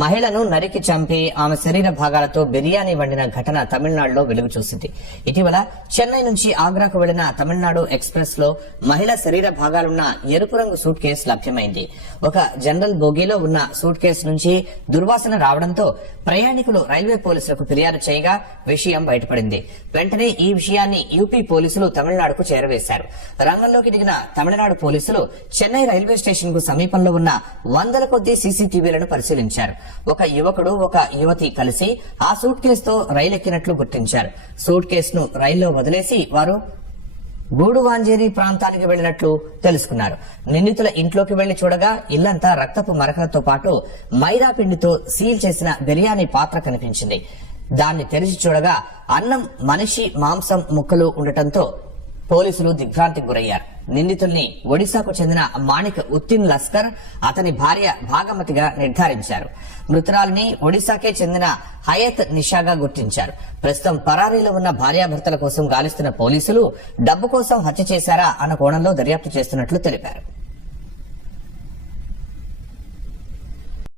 మహిళను నరికి చంపి ఆమె శరీర భాగాలతో బిర్యానీ వండిన ఘటన తమిళనాడులో వెలుగు చూసింది. ఇటీవల చెన్నై నుంచి ఆగ్రాకు వెళ్లిన తమిళనాడు ఎక్స్ప్రెస్ లో మహిళ శరీర భాగాలున్న ఎరుపు రంగు సూట్ కేసు లభ్యమైంది. ఒక జనరల్ బోగీలో ఉన్న సూట్ కేసు నుంచి దుర్వాసన రావడంతో ప్రయాణికులు రైల్వే పోలీసులకు ఫిర్యాదు చేయగా విషయం బయటపడింది. వెంటనే ఈ విషయాన్ని యూపీ పోలీసులు తమిళనాడుకు చేరవేశారు. రంగంలోకి దిగిన తమిళనాడు పోలీసులు చెన్నై రైల్వే స్టేషన్ కు సమీపంలో ఉన్న వందల కొద్దీ సీసీటీవీలను పరిశీలించారు. ఒక యువకుడు ఒక యువతి కలిసి ఆ సూట్ కేసుతో రైలు ఎక్కినట్లు గుర్తించారు. సూట్ కేసును రైల్లో వదిలేసి వారు గూడువాంజేరి ప్రాంతానికి వెళ్లినట్లు తెలుసుకున్నారు. నిందితుల ఇంట్లోకి వెళ్లి చూడగా ఇల్లంతా రక్తపు మరకలతో పాటు మైదా పిండితో సీల్ చేసిన బిర్యానీ పాత్ర కనిపించింది. దాన్ని తెరిచి చూడగా అన్నం, మనిషి మాంసం ముక్కలు ఉండటంతో పోలీసులు దిగ్భ్రాంతికి గురయ్యారు. నిందితుల్ని ఒడిశాకు చెందిన మాణిక్ ఉత్తిన్ లస్కర్, అతని భార్య భాగమతిగా నిర్ధారించారు. మృతురాలిని ఒడిశాకే చెందిన హయత్ నిషాగా గుర్తించారు. ప్రస్తుతం పరారీలో ఉన్న భార్యాభర్తల కోసం గాలిస్తున్న పోలీసులు డబ్బు కోసం హత్య చేశారా అన్న కోణంలో దర్యాప్తు చేస్తున్నట్లు తెలిపారు.